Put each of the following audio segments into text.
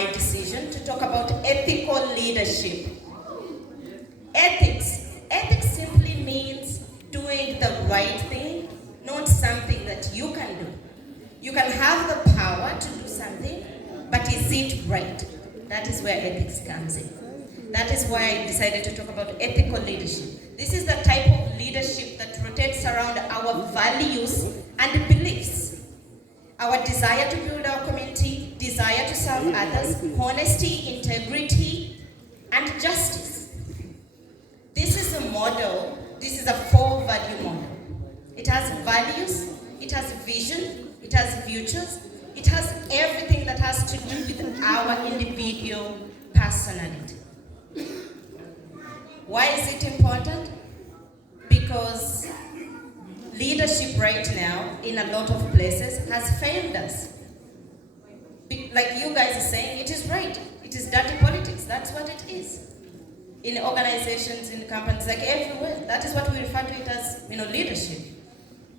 my decision to talk about ethical leadership. Ethics. Ethics simply means doing the right thing, not something that you can do. You can have the power to do something, but is it right? That is where ethics comes in. That is why I decided to talk about ethical leadership. This is the type of leadership that rotates around our values and beliefs. Our desire to build our community, desire to serve others, honesty, integrity, and justice. This is a model, this is a 4-value model. It has values, it has vision, it has futures, it has everything that has to do with our individual personality. Why is it important? Because leadership right now in a lot of places has failed us. Like you guys are saying, it is right. It is dirty politics. That's what it is. In organizations, in companies, like everywhere. That is what we refer to it as, leadership.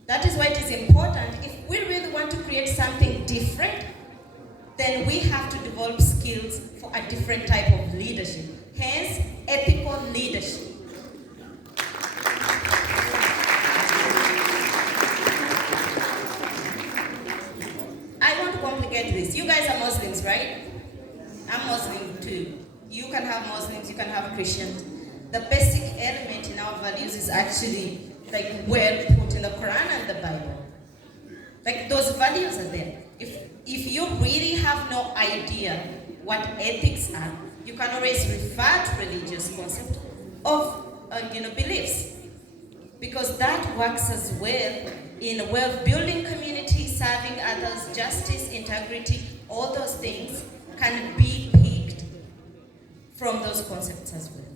That is why it is important. If we really want to create something different, then we have to develop skills for a different type of leadership. Hence, ethical leadership. I want to complicate this. You guys are Muslims, right? I'm Muslim too. You can have Muslims, you can have Christians. The basic element in our values is actually well put in the Quran and the Bible. Like those values are there. If you really have no idea what ethics are, you can always refer to religious concept of beliefs, because that works as well in a well-building community, serving others, justice, integrity. All those things can be picked from those concepts as well.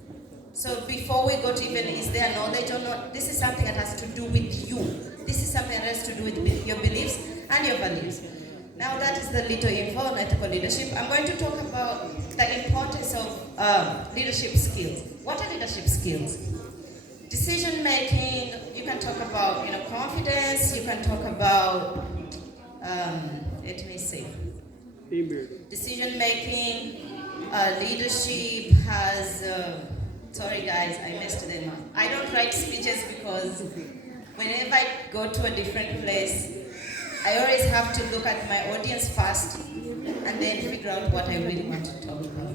So before we go to even is there knowledge or not, this is something that has to do with you. This is something that has to do with your beliefs and your values. Now that is the little info on ethical leadership. I'm going to talk about the importance of leadership skills. What are leadership skills? Decision making. You can talk about confidence. You can talk about let me see. Decision making. Leadership has. Sorry guys, I messed them up. I don't write speeches because whenever I go to a different place, I always have to look at my audience first and then figure out what I really want to talk about.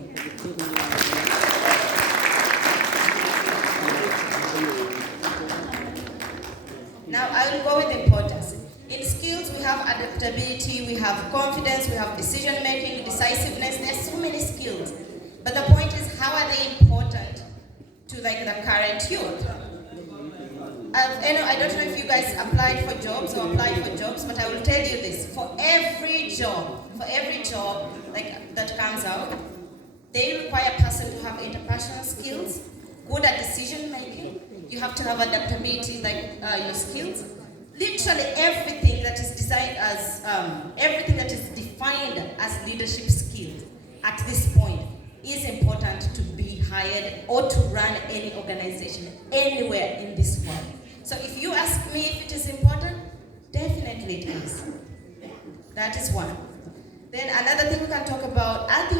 Now I will go with importance. In skills, we have adaptability, we have confidence, we have decision making, decisiveness. There's so many skills. But the point is, how are they important to the current youth? I don't know if you guys applied for jobs or apply for jobs, but I will tell you this: for every job that comes out, they require a person to have interpersonal skills, good at decision making. You have to have adaptability, skills. Literally everything that is designed as everything that is defined as leadership skills at this point is important to be hired or to run any organization anywhere in this world. So if you ask me if it is important, definitely it is. That is one. Then another thing we can talk about, as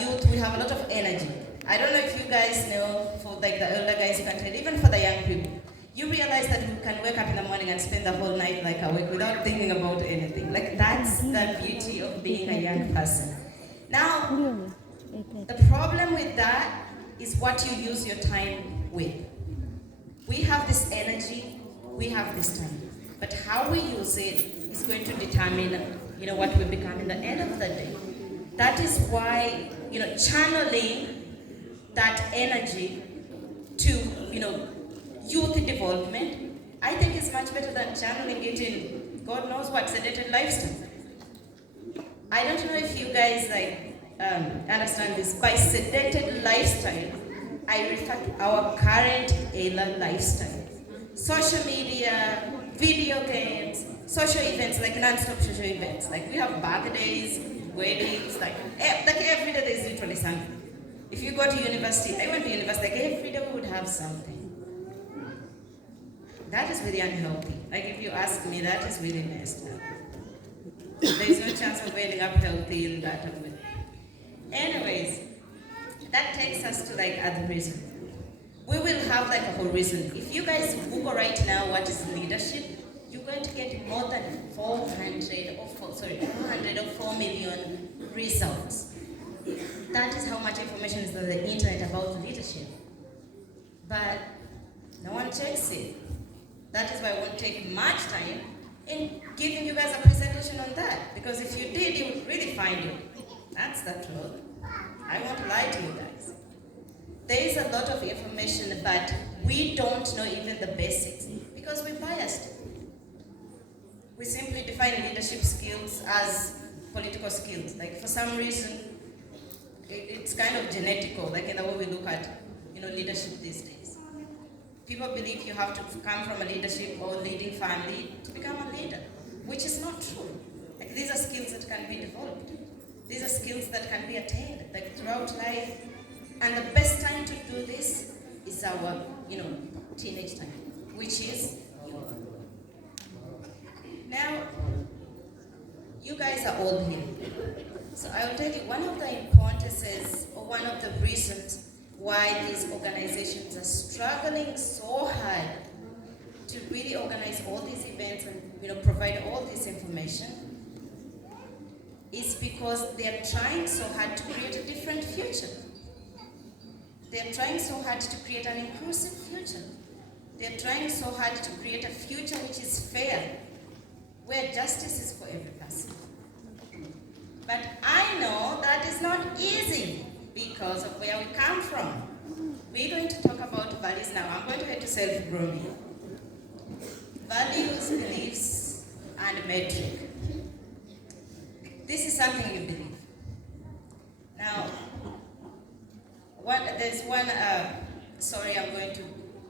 youth, we have a lot of energy. I don't know if you guys know, for the older guys, you can tell, even for the young people, you realize that you can wake up in the morning and spend the whole night awake without thinking about anything. That's the beauty of being a young person. Now, the problem with that is what you use your time with. We have this energy, we have this time, but how we use it is going to determine, what we become in the end of the day. That is why, channeling that energy to, youth development, I think is much better than channeling it in God knows what sedated lifestyle. I don't know if you guys understand this. By sedated lifestyle, I refer to our current era lifestyle. Social media, video games, social events, non-stop social events. We have birthdays, weddings, every day there's literally something. If you go to university, I went to university, every day we would have something. That is really unhealthy. If you ask me, that is really messed up. There is no chance of ending up healthy in that way. Anyways, that takes us to like other reasons. We will have like a whole reason. If you guys Google right now what is leadership, you're going to get more than 404 million results. That is how much information is on the internet about leadership. But no one checks it. That is why I won't take much time in giving you guys a presentation on that. Because if you did, you would really find it. That's the truth. I won't lie to you guys. There is a lot of information, but we don't know even the basics because we're biased. We simply define leadership skills as political skills. Like for some reason, it's kind of genetical, like in the way we look at leadership these days. People believe you have to come from a leadership or leading family to become a leader, which is not true. Like these are skills that can be developed. These are skills that can be attained like throughout life. And the best time to do this is our, teenage time, which is now. You guys are all here. So I will tell you one of the importances or one of the reasons why these organizations are struggling so hard to really organize all these events and provide all this information is because they are trying so hard to create a different future. They are trying so hard to create an inclusive future. They are trying so hard to create a future which is fair, where justice is for every person. But I know that is not easy because of where we come from. We're going to talk about values now. I'm going to head to self-grooming. Values, beliefs, and metric. This is something you believe. Now, there's one, I'm going to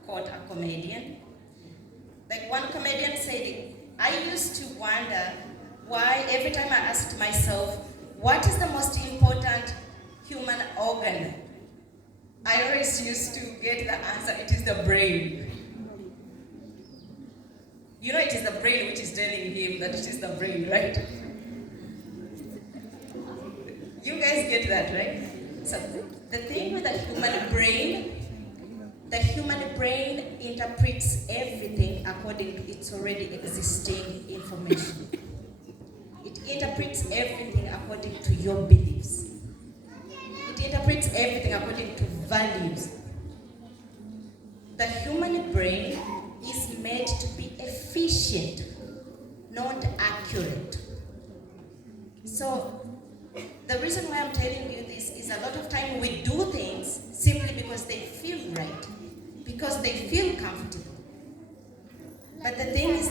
quote a comedian. Like one comedian said, I used to wonder why every time I asked myself, what is the most important human organ? I always used to get the answer, it is the brain. It is the brain which is telling him that it is the brain, right? You guys get that, right? So the thing with the human brain interprets everything according to its already existing information. It interprets everything according to your beliefs. It interprets everything according to values. The human brain is made to be efficient, not accurate. So the reason why I'm telling you this is a lot of time we do things simply because they feel right, because they feel comfortable. But the thing is,